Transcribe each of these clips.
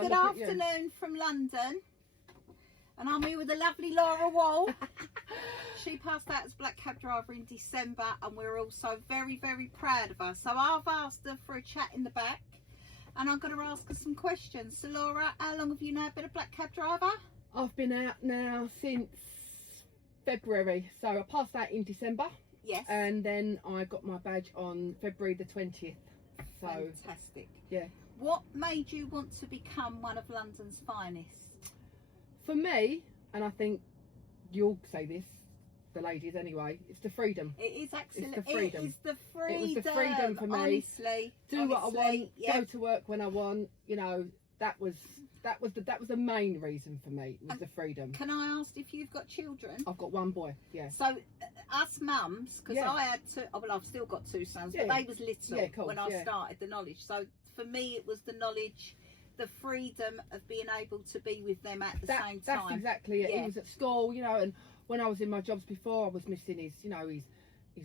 good afternoon from London, and I'm here with the lovely Laura Wall. She passed out as black cab driver in December, and we're also very, very proud of her. So I've asked her for a chat in the back, and I'm going to ask her some questions. So Laura, how long have you now been a black cab driver? I've been out now since February, so I passed out in December. Yes. And then I got my badge on February the 20th. So fantastic. yeah. What made you want to become one of London's finest? For me, and I think you'll say this, the ladies anyway, it's the freedom. It is excellent. It's the freedom. It is the freedom. It was the freedom for me. Honestly. Do what I want, yeah. go to work when I want, you know, that was the main reason for me, was the freedom. Can I ask if you've got children? I've got one boy, yeah. So us mums, because Yeah. I had two, well, I've still got two sons, Yeah. but they was little when I yeah. started the knowledge. So for me, it was the knowledge, the freedom of being able to be with them at the same time. That's exactly it. Yeah. He was at school, you know, and when I was in my jobs before, I was missing his, you know, his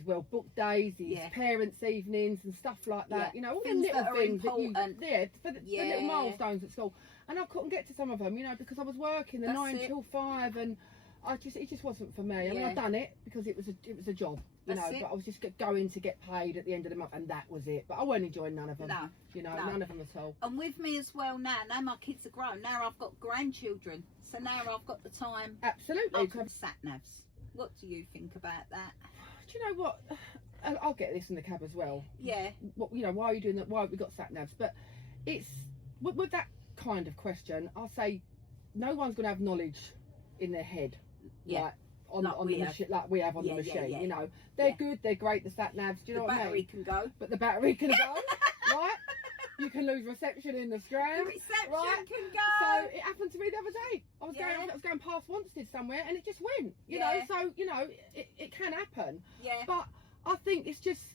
well booked days, his Yeah. parents' evenings and stuff like that. Yeah. You know, all Things the little that are things important. that you, for the little milestones at school. And I couldn't get to some of them, you know, because I was working the That's 9 it. till 5, and it just wasn't for me. I mean, Yeah. I've done it because it was a job, you That's know, it. but I was just going to get paid at the end of the month, and that was it. But I weren't enjoying none of them. No, you know, no. none of them at all. And with me as well now my kids are grown. Now I've got grandchildren. So now I've got the time. Absolutely. I've got sat-navs. What do you think about that? Do you know what? I'll get this in the cab as well. Yeah. What, you know, why are you doing that? Why have we got sat navs? But it's with that kind of question, I'll say no one's going to have knowledge in their head, Yeah. like on Like the machine, like we have on the machine. yeah. You know, they're good, they're great. The sat navs. Do you know what I battery mean? can go. But the battery can go, right? You can lose reception in the Strand. The reception right? can go. So it happened to me the other day. I was Yeah. going past Wanstead somewhere, and it just went. You Yeah. know, so you know it can happen. Yeah. But I think it's just,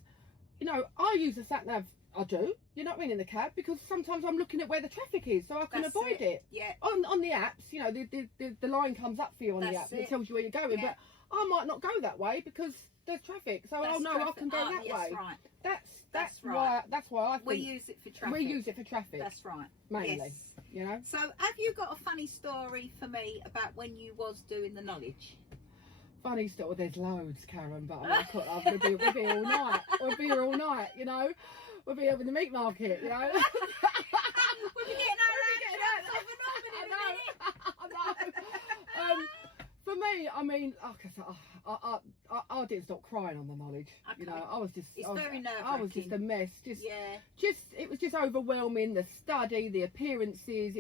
you know, I use the sat nav. I do. You know what I mean, in the cab, because sometimes I'm looking at where the traffic is, so I can That's avoid it. Yeah. On the apps, you know, the line comes up for you on the app. And it tells you where you're going, Yeah. but I might not go that way because there's traffic. So That's I'll know I can go that yes, way. Right. That's right. That's why I think We use it for traffic. we use it for traffic. That's right. mainly. Yes. You know. So have you got a funny story for me about when you was doing the knowledge? Funny story. There's loads, Karen, but we'll be here all night. We'll be here all night, you know. We'll be over the meat market, you know. We'll be getting our hands in a minute. I know. For me, I mean, like I said, I didn't stop crying on the knowledge. Okay. You know, I was very nerve-wracking. I was just a mess. Yeah. It was just overwhelming. The study, the appearances.